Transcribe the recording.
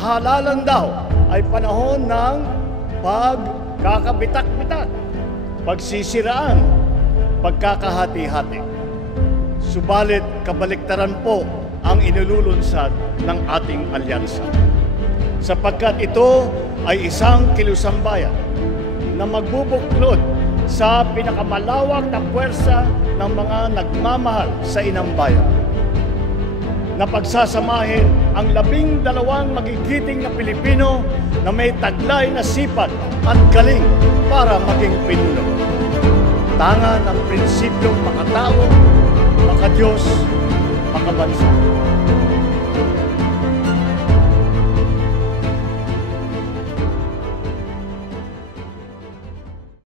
halalan daw ay panahon ng pagkakabitak-bitak, pagsisiraan, pagkakahati-hati. Subalit kabaliktaran po ang inululunsad ng ating alyansa. Sapagkat ito ay isang kilusambayan na magbubuklod sa pinakamalawak na puwersa ng mga nagmamahal sa inang bayan, na pagsasamahin ang 12 magigiting na Pilipino na may taglay na sipag at galing para maging pinuno. Tanga ng prinsipyong makatao, makadiyos, makabansa.